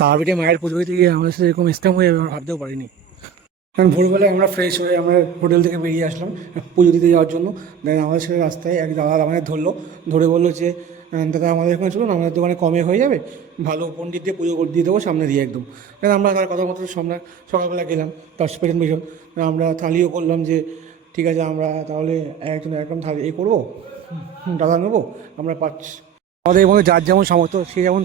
তারাপীঠে মায়ের পুজো দিতে গিয়ে আমাদের সাথে এরকম স্ক্যাম হয়ে যাবে আমরা ভাবতেও পারিনি। কারণ ভোরবেলায় আমরা ফ্রেশ হয়ে আমরা হোটেল থেকে বেরিয়ে আসলাম পুজো দিতে যাওয়ার জন্য। দেন আমাদের সাথে রাস্তায় এক দাদা আমাদের ধরলো, ধরে বললো যে দাদা আমাদের এখানে চলুন, আমাদের দোকানে কমে হয়ে যাবে, ভালো পণ্ডিত দিয়ে পুজো করে দিয়ে দেবো সামনে দিয়ে একদম। দেন আমরা তার কথা মতো সামনে সকালবেলা গেলাম, তার পেছন পেছন আমরা থালিও করলাম যে ঠিক আছে আমরা তাহলে একজন একদম থালি করবো, দাদা নেবো আমরা আমাদের মধ্যে যার যেমন সামর্থ্য সে যেমন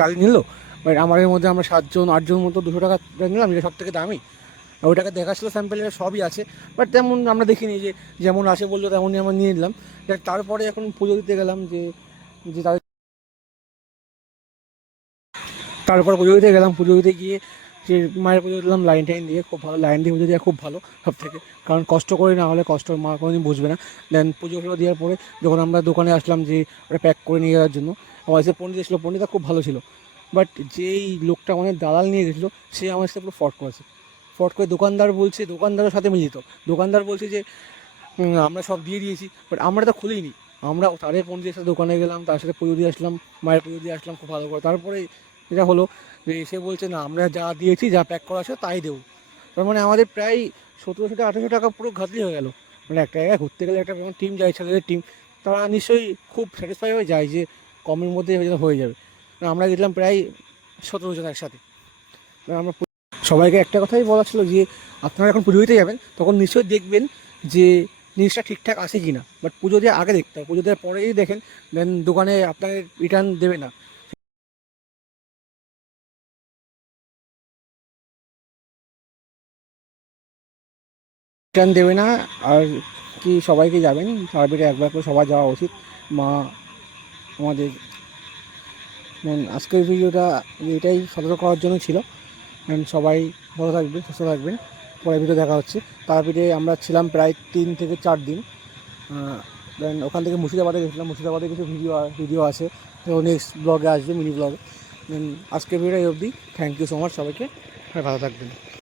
ডালি নিল। বাট আমাদের মধ্যে আমরা 7-8জন মতো 200 টাকা নিলাম, যেটা সব থেকে দামি। ওইটাকে দেখা ছিল স্যাম্পেল, সবই আছে, বাট তেমন আমরা দেখিনি, যে যেমন আসে বললো তেমনই আমরা নিয়ে নিলাম। তারপরে এখন পুজো দিতে গেলাম যে যে তারপর পুজো দিতে গেলাম, পুজো দিতে গিয়ে যে মায়ের পুজো দিলাম লাইন টাইন দিয়ে, খুব ভালো লাইন দিয়ে পুজো দেওয়া খুব ভালো সব থেকে, কারণ কষ্ট করে না হলে কষ্ট মা কোনোদিন বুঝবে না। দেন পুজো দেওয়ার পরে যখন আমরা দোকানে আসলাম যে ওটা প্যাক করে নিয়ে যাওয়ার জন্য, আমার সাথে পণ্ডিত এসেছিলো, পণ্ডিতটা খুব ভালো ছিল। বাট যেই লোকটা আমাদের দালাল নিয়ে গেছিলো সে আমার সাথে পুরো ফট করেছে। ফট করে দোকানদার বলছে, দোকানদারের সাথে মিলিত, দোকানদার বলছে যে আমরা সব দিয়ে দিয়েছি, বাট আমরা তো খুলিনি। আমরা তাদের পণ্ডিতের সাথে দোকানে গেলাম, তার সাথে পুজো দিয়ে আসলাম, মায়ের পুজো দিয়ে আসলাম খুব ভালো করে। তারপরে এটা হলো যে এসে বলছে না আমরা যা দিয়েছি, যা প্যাক করা আছে তাই দেবো। তার মানে আমাদের প্রায় 1700-1800 টাকা পুরো ঘাটতি হয়ে গেল। মানে একটা জায়গায় ঘুরতে গেলে একটা টিম যায়, ছেলেদের টিম, তারা নিশ্চয়ই খুব স্যাটিসফাই হয়ে যায় যে কমের মধ্যে হয়ে যাবে। আমরা গেছিলাম প্রায় 17 জন একসাথে। আমরা সবাইকে একটা কথাই বলা ছিল যে আপনারা যখন পুজো দিতে যাবেন তখন নিশ্চয়ই দেখবেন যে জিনিসটা ঠিকঠাক আছে কি না। বাট পুজো দেওয়ার আগে দেখতে হবে, পুজো দেওয়ার পরে যদি দেখেন দেন দোকানে আপনাকে রিটার্ন দেবে না, রিটার্ন দেবে না। আর কি সবাইকে যাবেন তারাপীঠে একবার করে সবার যাওয়া উচিত। মা আমাদের আজকের ভিডিওটা এটাই সতর্ক করার জন্য ছিল। সবাই ভালো থাকবেন, সুস্থ থাকবেন। পরের ভিডিও দেখা হচ্ছে। তারাপীঠে আমরা ছিলাম প্রায় 3 থেকে 4 দিন। দেন ওখান থেকে মুর্শিদাবাদে গেছিলাম, মুর্শিদাবাদে কিছু ভিডিও আছে, তো নেক্সট ব্লগে আসবে, মিনি ব্লগে। দেন আজকের ভিডিও এই অবধি। থ্যাংক ইউ সো মাচ সবাইকে, ভালো থাকবেন।